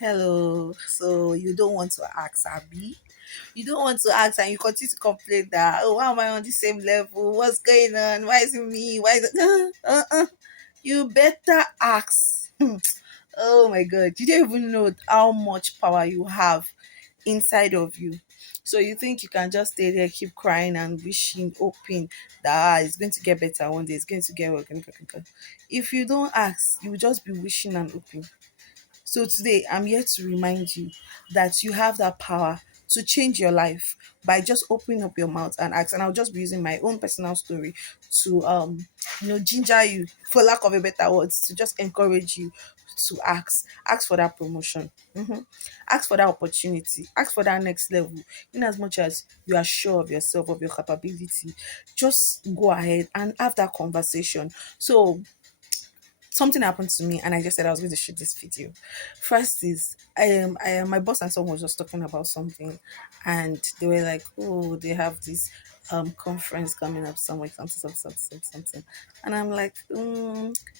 Hello. So you don't want to ask, Abby? You don't want to ask, and you continue to complain that, oh, why am I on the same level? What's going on? Why is it me? Why is it? You better ask. Oh my God! You don't even know how much power you have inside of you. So you think you can just stay there, keep crying and wishing, hoping that it's going to get better one day, it's going to get well. If you don't ask, you will just be wishing and hoping. So today, I'm here to remind you that you have that power to change your life by just opening up your mouth and ask. And I'll just be using my own personal story to ginger you, for lack of a better words, to just encourage you to ask for that promotion. Ask for that opportunity, ask for that next level. In as much as you are sure of yourself, of your capability, just go ahead and have that conversation. So something happened to me and I just said I was going to shoot this video. First is I am my boss and someone was just talking about something, and they were like, oh, they have this conference coming up somewhere, something. And I'm like, they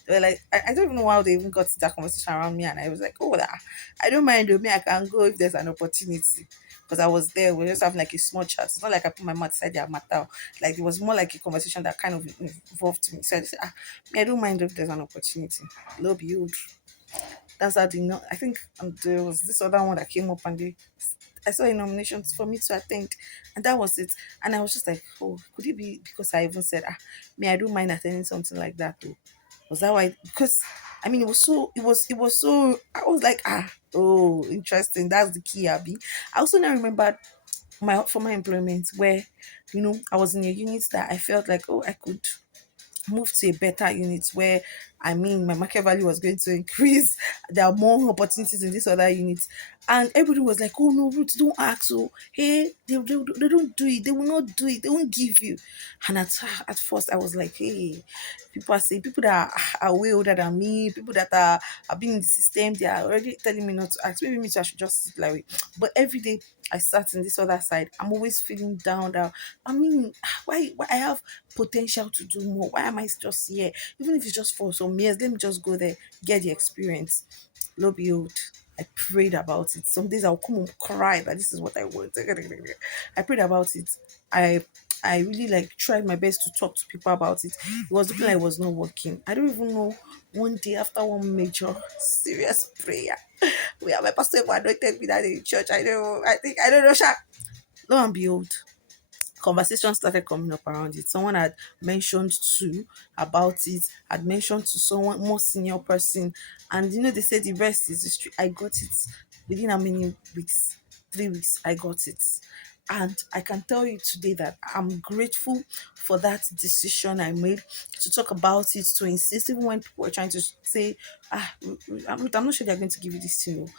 were like, I don't even know how they even got to that conversation around me, and I was like, oh, I don't mind with me, I can go if there's an opportunity. Because I was there, we were just having like a small chat. It's not like I put my mouth inside their matter. Like it was more like a conversation that kind of involved me. So I just said, me, I don't mind if there's an opportunity. Love you. That's how they know. I think there was this other one that came up and I saw a nomination for me to attend, and that was it. And I was just like, oh, could it be because I even said, me, I don't mind attending something like that too. Was that why? Because I mean, it was so. I was like, oh, interesting. That's the key, Abby. I also now remembered my former employment where, I was in a unit that I felt like, oh, I could move to a better unit where my market value was going to increase. There are more opportunities in this other unit. And everybody was like, oh no, Ruth, don't ask. So, hey, they don't do it. They will not do it. They won't give you. And at first, I was like, hey, people are saying, people that are way older than me, people that are being in the system, they are already telling me not to ask. Maybe me too, I should just sit like, but every day I sat in this other side, I'm always feeling down. I mean, why I have potential to do more? Why am I just here? Even if it's just for some years, let me just go there, get the experience. Lo behold, I prayed about it. Some days I'll come and cry that this is what I want. I prayed about it. I really like tried my best to talk to people about it. It was looking like it was not working. I don't even know. One day after one major serious prayer, where my pastor anointed me that day in church. I don't know, Sha. Lo and behold, conversation started coming up around it. Someone had mentioned to about it, had mentioned to someone more senior person, and they said the rest is history. I got it within how many weeks? 3 weeks. I got it. And I can tell you today that I'm grateful for that decision I made to talk about it, to insist, even when people were trying to say, I'm not sure they're going to give you this thing.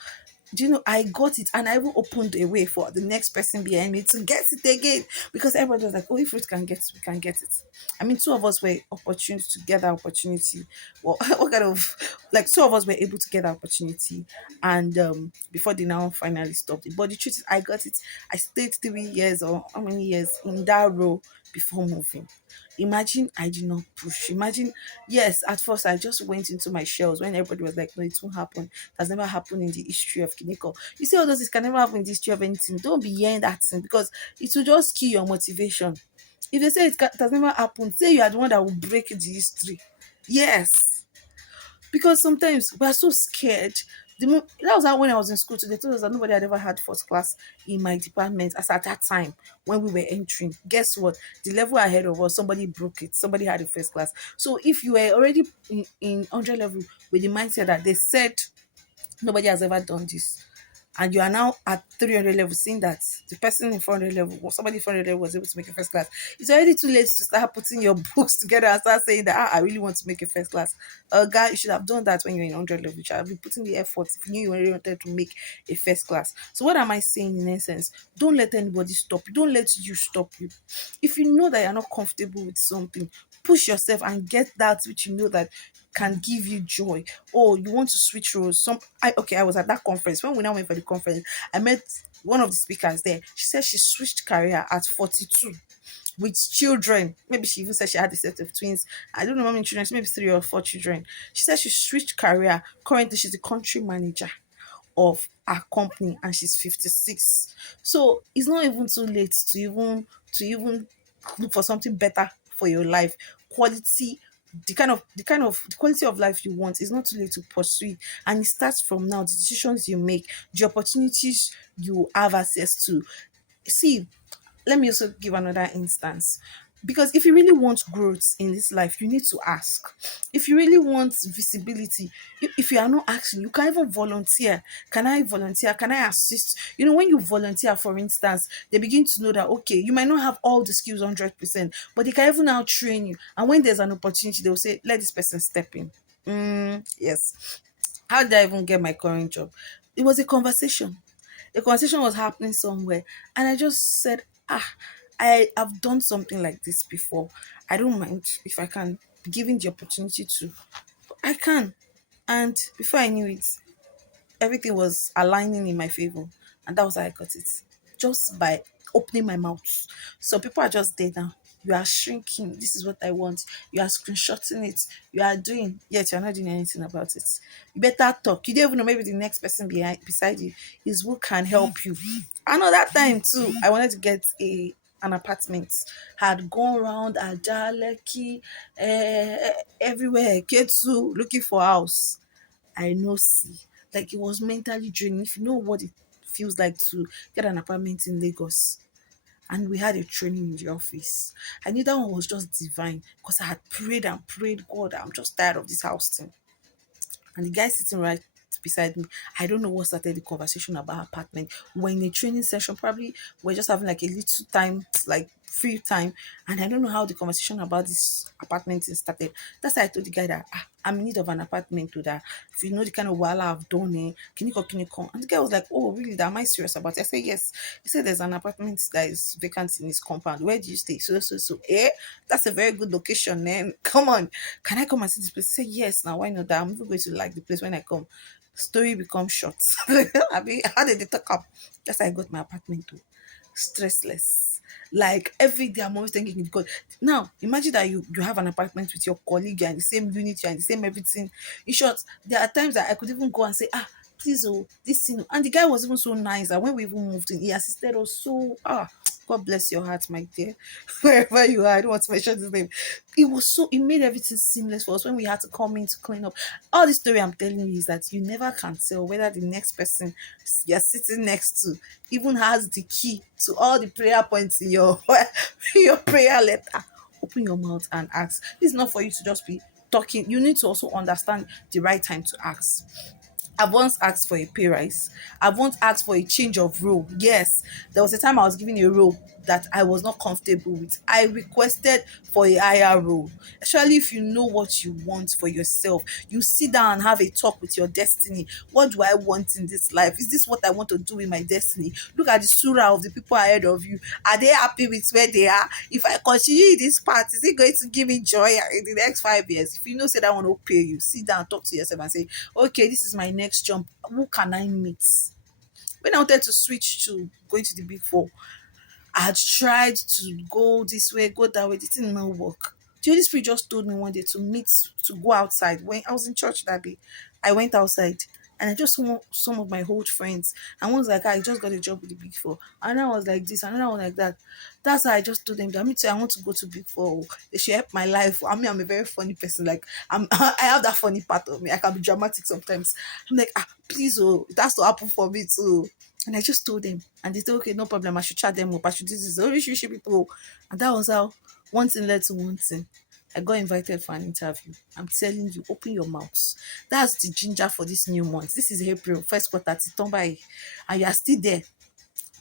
Do you know, I got it, and I even opened a way for the next person behind me to get it again, because everybody was like, oh, if Ruth can get it, we can get it. I mean, two of us were opportunity to get that opportunity. Well, what kind of, like, two of us were able to get that opportunity, and before they now finally stopped it. But the truth is, I got it. I stayed 3 years or how many years in that role before moving. Imagine I did not push. Imagine, yes, at first I just went into my shells when everybody was like, no, it won't happen. It has never happened in the history of Kineko. You see, all those, it can never happen in the history of anything. Don't be hearing that thing, because it will just kill your motivation. If they say it has never happened, say you are the one that will break the history. Yes, because sometimes we are so scared. That was how, when I was in school today, told us that nobody had ever had first class in my department as at that time when we were entering. Guess what? The level ahead of us, somebody broke it. Somebody had a first class. So if you were already in 100 level with the mindset that they said nobody has ever done this, and you are now at 300 level, seeing that the person in 400 level, somebody in 400 level was able to make a first class, it's already too late to start putting your books together and start saying that, I really want to make a first class. Guy, you should have done that when you're in 100 level. You should have been putting the effort if you knew you really wanted to make a first class. So what am I saying in essence? Don't let anybody stop you. Don't let you stop you. If you know that you're not comfortable with something, push yourself and get that which you know that can give you joy. Oh, you want to switch roles. I was at that conference. When we now went for the conference, I met one of the speakers there. She said she switched career at 42 with children. Maybe she even said she had a set of twins. I don't know how many children, maybe 3 or 4 children. She said she switched career. Currently, she's a country manager. of her company and she's 56. So it's not even too late to even look for something better for your life. Quality, the quality of life you want, is not too late to pursue it. And it starts from now. The decisions you make, the opportunities you have access to. See, let me also give another instance. Because if you really want growth in this life, you need to ask. If you really want visibility, if you are not asking, you can even volunteer. Can I volunteer? Can I assist? When you volunteer, for instance, they begin to know that, okay, you might not have all the skills 100%, but they can even now train you. And when there's an opportunity, they'll say, let this person step in. Yes. How did I even get my current job? It was a conversation. The conversation was happening somewhere, and I just said, I have done something like this before. I don't mind if I can be given the opportunity to. I can. And before I knew it, everything was aligning in my favor. And that was how I got it. Just by opening my mouth. So people are just there now. You are shrinking. This is what I want. You are screenshotting it. You are doing, yet you're not doing anything about it. You better talk. You don't even know, maybe the next person beside you is who can help you. I know that time too. I wanted to get an apartment. Had gone around Ajaleki, everywhere, Ketsu, looking for house. I know, see, like it was mentally draining. If you know what it feels like to get an apartment in Lagos, and we had a training in the office, I knew that one was just divine because I had prayed and prayed, God, I'm just tired of this house thing. And the guy sitting right beside me, I don't know what started the conversation about apartment. We were in a training session, probably we're just having like a little time, like free time. And I don't know how the conversation about this apartment thing started. That's why I told the guy that, I'm in need of an apartment to that. If you know the kind of while I've done it, can you come, can you come? And the guy was like, oh, really? That am I serious about it? I said, yes. He said, there's an apartment that is vacant in his compound. Where do you stay? So. That's a very good location, man. Come on. Can I come and see this place? He said, yes. Now, why not that? I'm even going to like the place when I come. Story becomes short. I mean, how did they talk up? That's how I got my apartment too. Stressless. Like every day I'm always thinking, because now imagine that you have an apartment with your colleague, you're in the same unit, you're in the same everything. In short, there are times that I could even go and say, please, oh, this thing. And the guy was even so nice that when we even moved in, he assisted us so. God bless your heart, my dear. Wherever you are, I don't want to mention his name. It made everything seamless for us when we had to come in to clean up. All the story I'm telling you is that you never can tell whether the next person you're sitting next to even has the key to all the prayer points in your your prayer letter. Open your mouth and ask. This is not for you to just be talking. You need to also understand the right time to ask. I've once asked for a pay rise. I've once asked for a change of role. Yes, there was a time I was given a role that I was not comfortable with. I requested for a higher role. Especially if you know what you want for yourself. You sit down and have a talk with your destiny. What do I want in this life? Is this what I want to do in my destiny? Look at the surah of the people ahead of you. Are they happy with where they are? If I continue in this path, is it going to give me joy in the next 5 years? If you know say that one will pay you, sit down, talk to yourself and say, okay, this is my next jump. Who can I meet? When I wanted to switch to going to the big four, I had tried to go this way, go that way. It didn't not work. The Holy Spirit just told me one day to go outside. When I was in church that day, I went outside and I just saw some of my old friends. And one was like, I just got a job with the Big Four. And I was like this, another one like that. That's how I just told them that me too, I want to go to Big Four. They should help my life. I mean, I'm a very funny person. Like I have that funny part of me. I can be dramatic sometimes. I'm like, please, oh, it has to happen for me too. And I just told them, and they said, okay, no problem. I should chat them up. I should do this. Rich people. And that was how one thing led to one thing. I got invited for an interview. I'm telling you, open your mouth. That's the ginger for this new month. This is April, first quarter, Titomba, and you are still there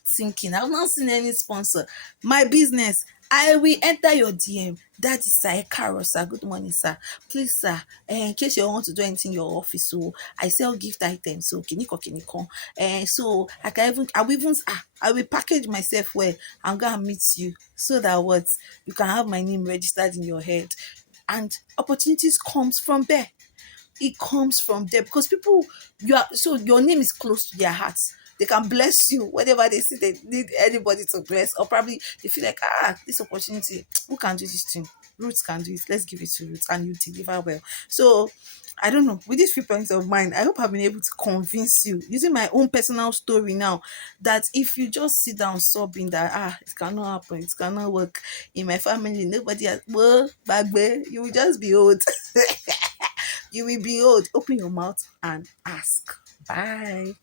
thinking, I've not seen any sponsor. My business, I will enter your DM. That is Sir Ekaro, sir. Good morning, sir. Please, sir, in case you want to do anything in your office, so I sell gift items. So can you come? So I will package myself well. I'm gonna meet you so that what you can have my name registered in your head, and opportunities comes from there. It comes from there because people, your name is close to their hearts. They can bless you whenever they see they need anybody to bless, or probably they feel like, this opportunity, who can do this thing? Roots can do it. Let's give it to Roots, and you deliver well. So I don't know. With these few points of mine, I hope I've been able to convince you using my own personal story now that if you just sit down sobbing that it cannot happen, it cannot work in my family, nobody has well back there, you will just be old. You will be old. Open your mouth and ask. Bye.